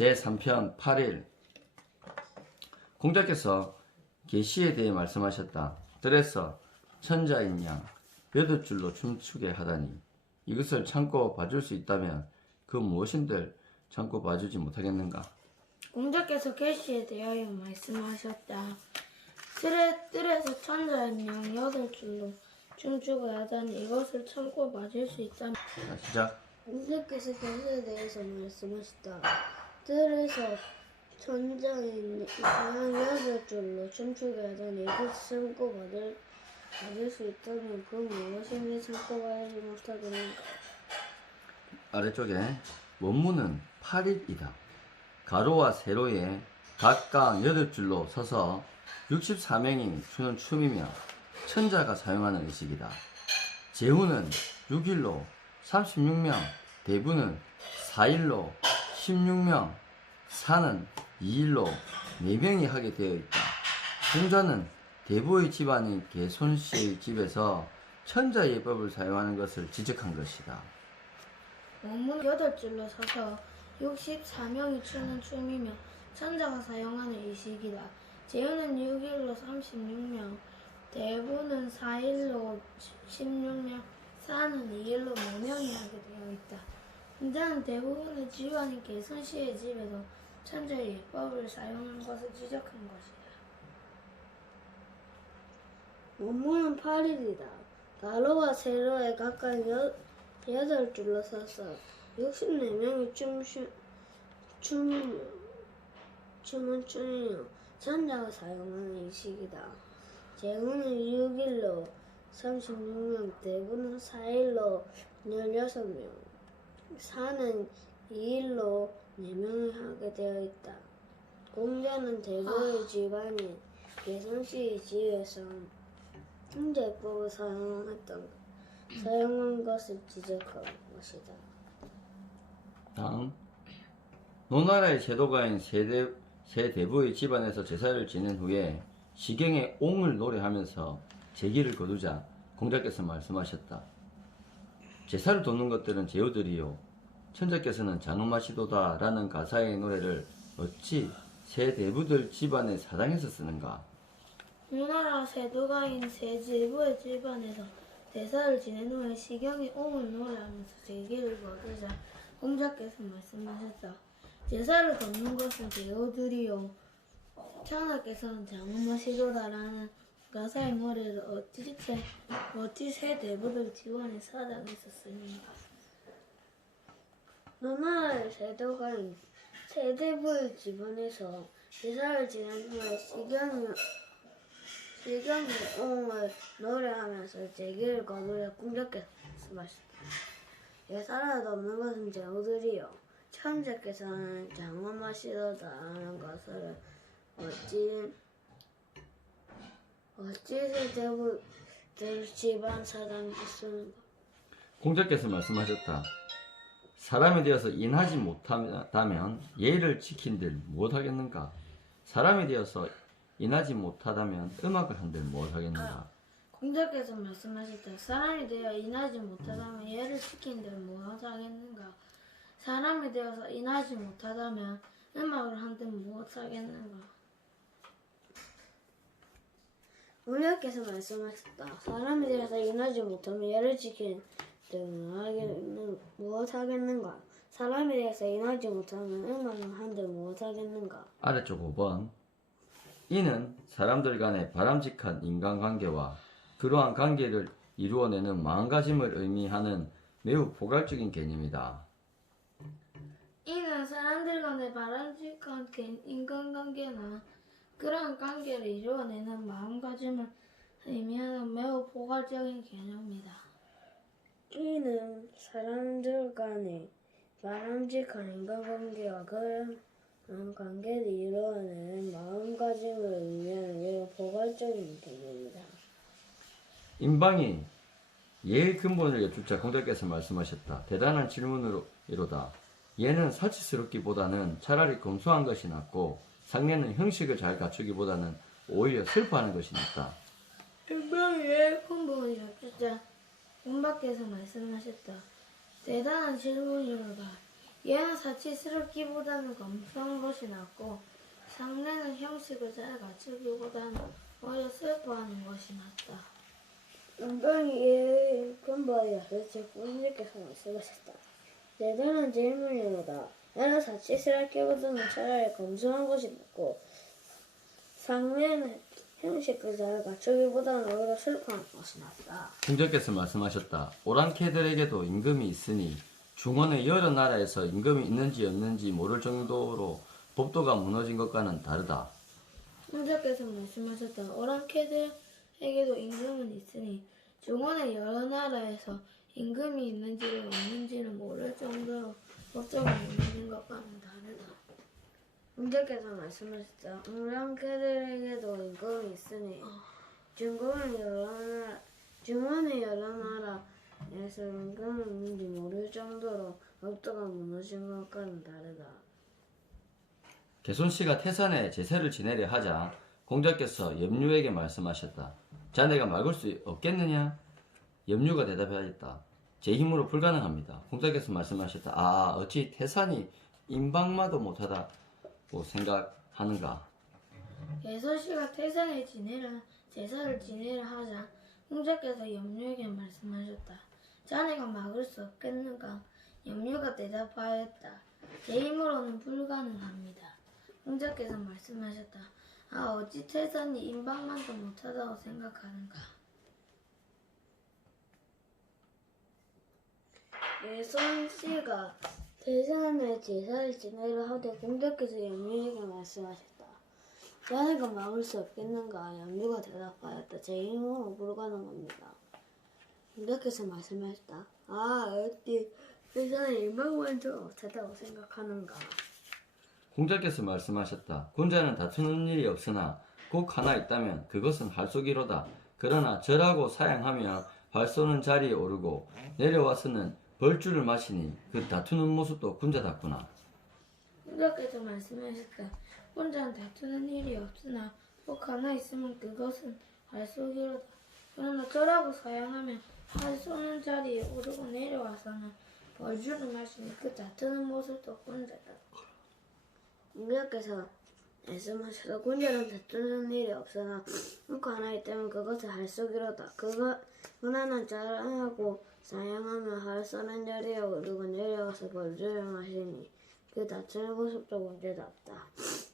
제3편 8일 공자께서 계시에 대해 말씀하셨다. 들에서 천자인 양 8줄로 춤추게 하다니 이것을 참고 봐줄 수 있다면 그 무엇인들 참고 봐주지 못하겠는가? 공자께서 계시에 대하여 말씀하셨다. 뜰에서 천자인 양 8줄로 춤추게 하다니 이것을 참고 봐줄 수 있다면. 자, 시작. 공자께서 계시에 대해서 말씀하셨다. 뜰에서 천자인 양 8줄로 춤추게 하다니 이것을 참고 받을 수 있다면 그 무엇인지 참고 봐야지 못하겠는가. 아래쪽에 원문은 8일이다. 가로와 세로에 각각 8줄로 서서 64명이 추는 춤이며 천자가 사용하는 의식이다. 제후는 6일로 36명, 대부는 4일로 16명, 사는 2일로 4명이 하게 되어 있다. 공자는 대부의 집안인 개손씨의 집에서 천자 예법을 사용하는 것을 지적한 것이다. 원문 8줄로 서서 64명이 추는 춤이며 천자가 사용하는 의식이다. 제후는 6일로 36명, 대부는 4일로 16명, 사는 2일로 4명이 하게 되어 있다. 공자는 대부분의 집안인 개손씨의 집에서 천자의 예법을 사용한 것을 지적한 것이다. 원문은 8일이다. 가로와 세로에 각각 8줄로 서서 64명이 춤은 춤이요 천자가 사용하는 의식이다. 제후는 6일로 36명, 대부는 4일로 16명, 사는 2일로 4명이 하게 되어 있다. 공자는 대부의 집안인 개손씨의 집에서 천자예법을 사용한 것을 지적한 것이다. 다음 노나라의 제도가인 세대부의 집안에서 제사를 지낸 후에 시경의 옹을 노래하면서 제기를 거두자 공자께서 말씀하셨다. 제사를 돕는 것들은 제후들이요 천자께서는 장엄하시도다 라는 가사의 노래를 어찌 세대부들 집안의 사당에서 쓰는가? 노나라 세도가인 세제부의 집안에서 제사를 지낸 후에 시경이 옹을 노래하면서 제기를 거두자 공자께서 말씀하셨다. 제사를 돕는 것은 제후들이요 천하께서는 장엄하시도다라는 가사의 노래를 어찌 세대부들 집안의 사당에서 쓰는가? 노나라의 세도가인 세대부의 집안에서 제사를 지낸 후에 시경이 옹을 노래하면서 제기를 거두자 공자께서 말씀하셨다. 제사를 돕는 것은 제후들이요 천자께서는 장엄하시도다라는 것을 어찌 세대부들 집안 사당에서 쓰는가. 공자께서 말씀하셨다. 사람이 되어서 인하지 못하다면 예를 지킨들 무엇하겠는가? 사람이 되어서 인하지 못하다면 음악을 한들 무엇하겠는가? 공자께서 말씀하셨다. 사람이 되어 인하지 못하다면 예를 지킨들 무엇하겠는가? 사람이 되어서 인하지 못하다면 음악을 한들 무엇하겠는가? 공자께서 말씀하셨다. 사람이 되어서 인하지 못하면 예를 지킨들 무엇하겠는가? 사람이 되어서 인하지 못하면 음악을 한들 무엇하겠는가? 아래쪽 5번 이는 사람들 간의 바람직한 인간관계와 그러한 관계를 이루어내는 마음가짐을 의미하는 매우 포괄적인 개념이다. 이는 사람들 간의 바람직한 인간관계나 그러한 관계를 이루어내는 마음가짐을 의미하는 매우 포괄적인 개념이다. 이는 사람들 간의 바람직한 인간관계와 그런 관계를 이루어내는 마음가짐을 의미하는 매우 포괄적인 개념이다. 인방이 예의 근본을 여쭙자 공자께서 말씀하셨다. 대단한 질문으로다. 예는 사치스럽기보다는 차라리 검소한 것이 낫고 상례는 형식을 잘 갖추기보다는 오히려 슬퍼하는 것이 낫다. 인방의 근본을 여쭙자 공자께서 말씀하셨다. 대단한 질문이로다. 얘는 사치스럽기보다는 검소한 것이 낫고 상례는 형식을 잘 갖추기보다는 오히려 슬퍼하는 것이 낫다. 인방이 예의 근본이어서 제군님께서 말씀하셨다. 대단한 질문이로다. 나는 사치스럽기보다는 차라리 검소한 것이 낫고 상례는 형식을 잘 갖추기보다는 오히려 슬퍼하는 것이 낫다. 공자께서 말씀하셨다. 오랑캐들에게도 임금이 있으니 중원의 여러 나라에서 임금이 있는지 없는지 모를 정도로 법도가 무너진 것과는 다르다. 공자께서 말씀하셨다. 오랑캐들에게도 임금은 있으니 중원의 여러 나라에서 임금이 있는지를 없는지를 모를 정도로 법도가 무너진 것과는 다르다. 공자께서 말씀하셨다. 오랑캐들에게도 임금이 있으니 중원의 여러 나라에서 임금이 있는지 모를 정도로 법도가 무너진 것과는 다르다. 개손씨가 태산에 제사를 지내려 하자 공자께서 염류에게 말씀하셨다. 자네가 막을 수 없겠느냐? 염류가 대답하였다. 제 힘으로 불가능합니다. 공자께서 말씀하셨다. 아, 어찌 태산이 임방마도 못하다고 생각하는가? 예서씨가 태산에 제사를 지내려 하자 공자께서 염류에게 말씀하셨다. 자네가 막을 수 없겠는가? 염류가 대답하였다. 제 힘으로는 불가능합니다. 공자께서 말씀하셨다. 아, 어찌 태산이 임방만도 못하다고 생각하는가? 예선씨가 태산에 제사를 지내려 하되 공자께서 염류에게 말씀하셨다. 자네가 막을 수 없겠는가? 염류가 대답하였다. 제 힘으로 불가능합니다. 공자께서 말씀하셨다. 아, 어찌 태산이 임방만도 못하다고 생각하는가? 공자께서 말씀하셨다. 군자는 다투는 일이 없으나 곡 하나 있다면 그것은 활쏘기로다. 그러나 절하고 사양하며 활쏘는 자리에 오르고 내려와서는 벌주를 마시니 그 다투는 모습도 군자답구나. 공자께서 말씀하셨다. 혼자는 다투는 일이 없으나 꼭 하나 있으면 그것은 활쏘기로다. 그러나 절하고 사양하면 활 쏘는 자리에 오르고 내려와서는 벌주를 마시니 그 다투는 모습도 군자다. 공자께서 말씀하셔서 군자는 다투는 일이 없으나 꼭 하나 있다면 그것을 활쏘기로다. 그나는 잘하고 사양하며 활 쏘는 자리에 오르고 내려와서 벌주를 마시니 그 다투는 모습도 군자답다.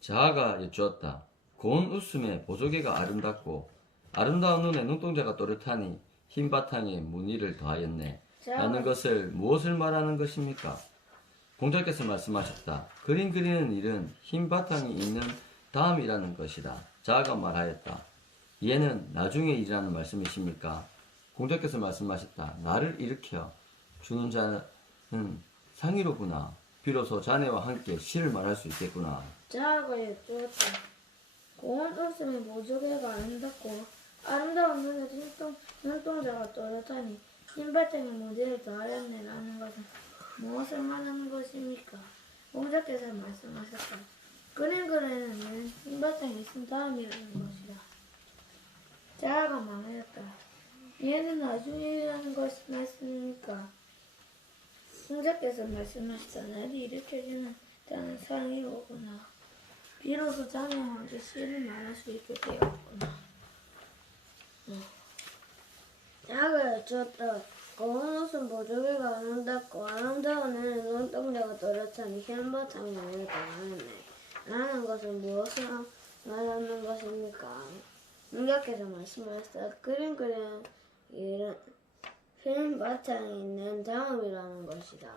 자아가 여쭈었다. 고운 웃음에 보조개가 아름답고 아름다운 눈에 눈동자가 또렷하니 흰 바탕에 무늬를 더하였네. 라는 것을 무엇을 말하는 것입니까? 공자께서 말씀하셨다. 그림 그리는 일은 흰 바탕이 있는 다음이라는 것이다. 자아가 말하였다. 얘는 나중에 일이라는 말씀이십니까? 공자께서 말씀하셨다. 나를 일으켜 주는 자는 상의로구나. 비로소 자네와 함께 시를 말할 수 있겠구나. 자아가 여쭈었다. 고운 웃음에 보조개가 아름답고 아름다운 눈에 눈동자가 또렷하니 흰바탕에 무늬를 더하였네 라는 것은 무엇을 말하는 것입니까? 공자께서 말씀하셨다. 그림 그리는 일은 흰바탕에 있은 다음이라는 것이다. 자아가 말하였다. 얘는 나중이라는 것이 말씀입니까? 공자께서 말씀하셨다. 나를 일으켜주는 자는 상의로구나. 비로소 자네와 함께 시를 말할 수 있게 되었구나. 자아가 여쭈었다. 고운 옷은 보조개가 아름답고 아름다운 애는 눈동자가 또렷하니 흰바탕에 무늬를 더하였네. 라는 것은 무엇을 말하는 것입니까? 공자께서 말씀하셨다. 그림 그리는 일은 흰 바탕이 있는 다음이라는 것이다.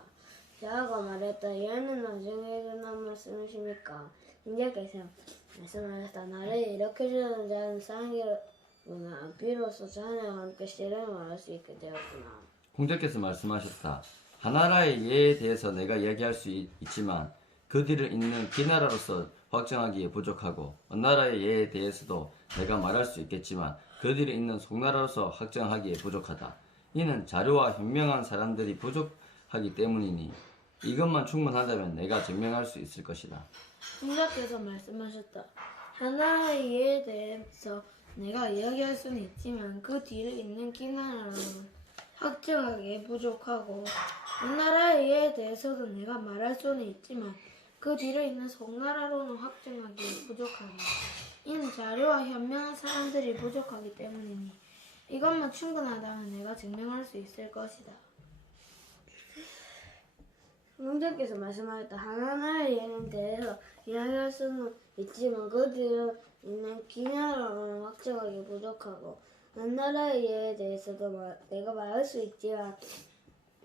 자아가 말했다. 얘는 나중에 일어난 말씀이십니까? 공자께서 말씀하셨다. 나를 일으켜주는 자는 상의로구나. 비로소 자네와 함께 시를 말할 수 있게 되었구나. 공자께서 말씀하셨다. 하나라의 예에 대해서 내가 이야기할 수 있지만 그 뒤를 잇는 기나라로서 확정하기에 부족하고 언나라의 예에 대해서도 내가 말할 수 있겠지만 그 뒤를 잇는 송나라로서 확정하기에 부족하다. 이는 자료와 현명한 사람들이 부족하기 때문이니 이것만 충분하다면 내가 증명할 수 있을 것이다. 공자께서 말씀하셨다. 하나의 예에 대해서 내가 이야기할 수는 있지만 그 뒤를 잇는 기나라로는 확증하기에 부족하고 원나라의 예에 대해서도 내가 말할 수는 있지만 그 뒤를 잇는 송나라로는 확증하기에 부족하다. 이는 자료와 현명한 사람들이 부족하기 때문이니 이것만 충분하다면 내가 증명할 수 있을 것이다. 공자께서 말씀하셨다. 하나나라의 예에 대해서 이야기할 수는 있지만 그 뒤를 있는 기나라로는 확정하기 부족하고 원나라의 예에 대해서도 내가 말할 수 있지만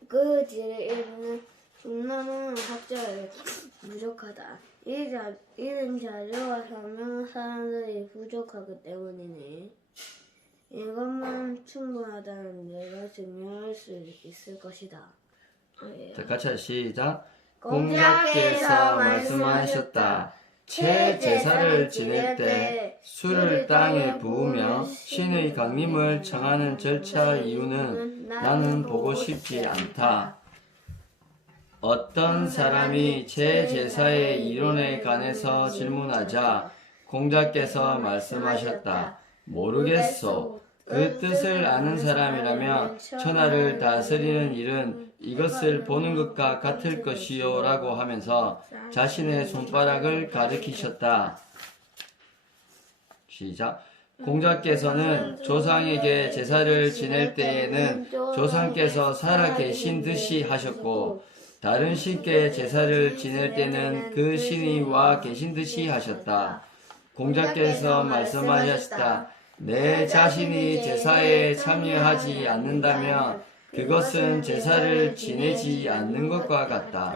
그 뒤를 잇는 중나라로는 확정하기 부족하다. 이는 자료와 현명한 사람들이 부족하기 때문이네. 이것만 충분하다면 내가 증명할 수 있을 것이다. 자, 같이 시작. 공자께서 공자께서 말씀하셨다. 채 제사를 지낼 때 술을 땅에 부으며 신의 강림을 청하는 절차 이유는 나는 보고 싶지 않다. 어떤 사람이 채 제사의 이론에 관해서 질문하자 공자께서 말씀하셨다. 모르겠소. 그 뜻을 아는 사람이라면 천하를 다스리는 일은 이것을 보는 것과 같을 것이요 라고 하면서 자신의 손바닥을 가리키셨다. 시작. 공자께서는 조상에게 제사를 지낼 때에는 조상께서 살아 계신 듯이 하셨고 다른 신께 제사를 지낼 때는 그 신이 와 계신 듯이 하셨다. 공자께서 말씀하셨다. 내 자신이 제사에 참여하지 않는다면 그것은 제사를 지내지 않는 것과 같다.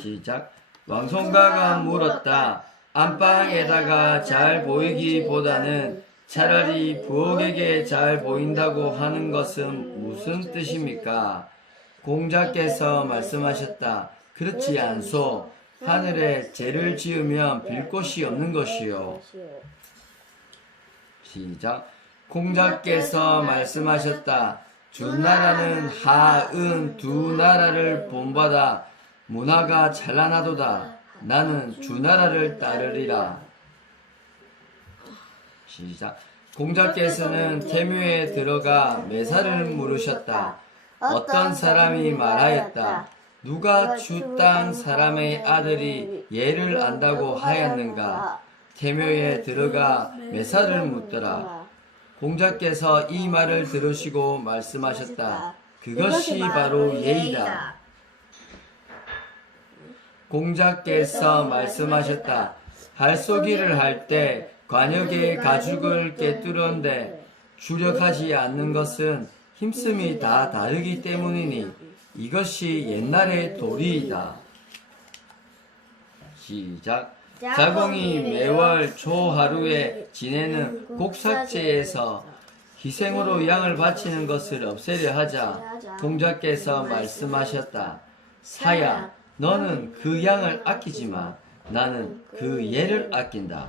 시작. 왕손가가 물었다. 안방에다가 잘 보이기보다는 차라리 부엌에게 잘 보인다고 하는 것은 무슨 뜻입니까? 공자께서 말씀하셨다. 그렇지 않소. 하늘에 죄를 지으면 빌 곳이 없는 것이요. 시작. 공자께서 말씀하셨다. 주나라는 하은 두 나라를 본받아 문화가 찬란하도다. 나는 주나라를 따르리라. 시작. 공자께서는 태묘에 들어가 매사를 물으셨다. 어떤 사람이 말하였다. 누가 주 땅 사람의 아들이 예를 안다고 하였는가? 태묘에 들어가 매사를 묻더라. 공자께서 이 말을 들으시고 말씀하셨다. 그것이 바로 예이다. 공자께서 말씀하셨다. 할쏘기를 할 때 관역의 가죽을 꿰뚫은데 주력하지 않는 것은 힘씀이 다 다르기 때문이니 이것이 옛날의 도리이다. 시작. 자공이 매월 초하루에 지내는 곡삭제에서 희생으로 양을 바치는 것을 없애려 하자 공자께서 말씀하셨다. 사야, 너는 그 양을 아끼지 마. 나는 그 예를 아낀다.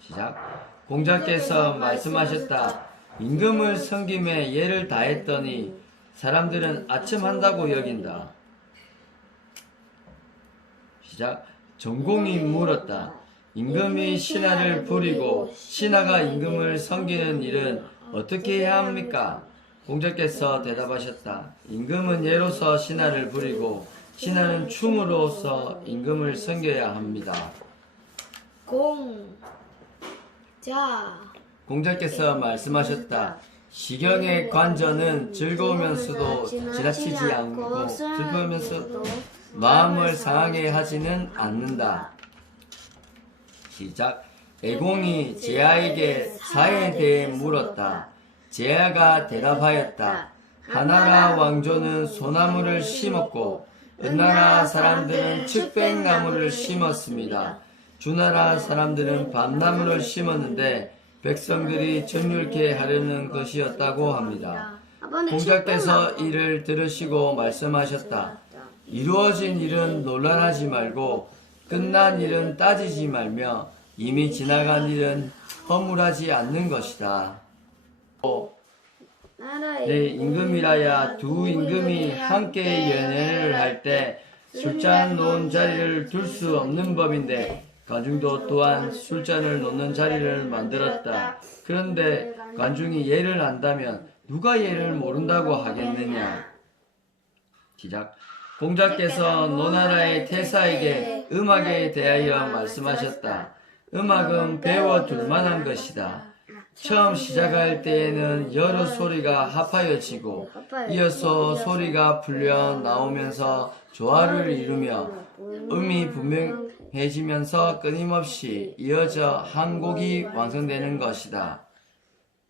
시작. 공자께서 말씀하셨다. 임금을 섬김에 예를 다했더니 사람들은 아첨한다고 여긴다. 시작. 전공이 물었다. 임금이 신하를 부리고 신하가 임금을 섬기는 일은 어떻게 해야 합니까? 공자께서 대답하셨다. 임금은 예로서 신하를 부리고 신하는 충으로서 임금을 섬겨야 합니다. 공자께서 말씀하셨다. 시경의 관전은 즐거우면서도 지나치지 않고 슬프면서도 마음을 상하게 하지는 않는다. 시작. 애공이 제아에게 사에 대해 물었다. 제아가 대답하였다. 하나라 왕조는 소나무를 심었고 은나라 사람들은 측백나무를 심었습니다. 주나라 사람들은 밤나무를 심었는데 백성들이 정률케 하려는 것이었다고 합니다. 공자께서 이를 들으시고 말씀하셨다. 이루어진 일은 논란하지 말고 끝난 일은 따지지 말며 이미 지나간 일은 허물하지 않는 것이다. 내 임금이라야 두 임금이 함께 연애를 할 때 술잔 놓은 자리를 둘 수 없는 법인데 관중도 또한 술잔을 놓는 자리를 만들었다. 그런데 관중이 예를 안다면 누가 예를 모른다고 하겠느냐? 시작. 공자께서 노나라의 태사에게 음악에 대하여 말씀하셨다. 음악은 배워둘 만한 것이다. 처음 시작할 때에는 여러 소리가 합하여지고 이어서 소리가 풀려 나오면서 조화를 이루며 음이 분명해지면서 끊임없이 이어져 한 곡이 완성되는 것이다.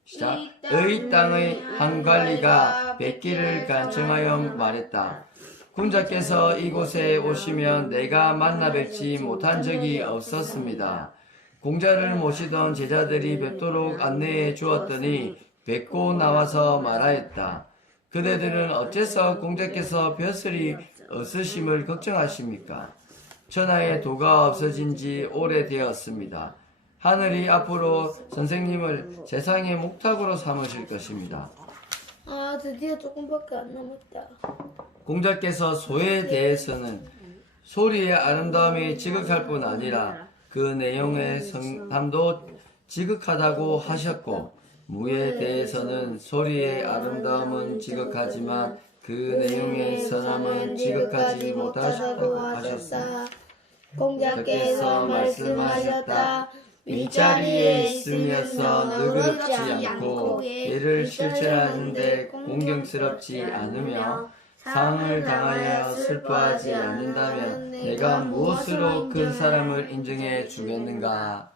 시작. 의 땅의 한 관리가 백기를 간청하여 말했다. 공자께서 이곳에 오시면 내가 만나 뵙지 못한 적이 없었습니다. 공자를 모시던 제자들이 뵙도록 안내해 주었더니 뵙고 나와서 말하였다. 그대들은 어째서 공자께서 벼슬이 없으심을 걱정하십니까? 천하의 도가 없어진 지 오래되었습니다. 하늘이 앞으로 선생님을 세상의 목탁으로 삼으실 것입니다. 아, 드디어 조금밖에 안 남았다. 공자께서 소에 대해서는 소리의 아름다움이 지극할 뿐 아니라 그 내용의 성함도 지극하다고 하셨고, 무에 대해서는 소리의 아름다움은 지극하지만 그 내용의 선함은 지극하지 못하셨다고 하셨다. 공자께서 말씀하셨다. 윗자리에 있으면서 너그럽지 않고 예를 실천하는데 공경스럽지 않으며 상을 당하여 슬퍼하지 않는다면 내가 무엇으로 그 사람을 인정해 주겠는가?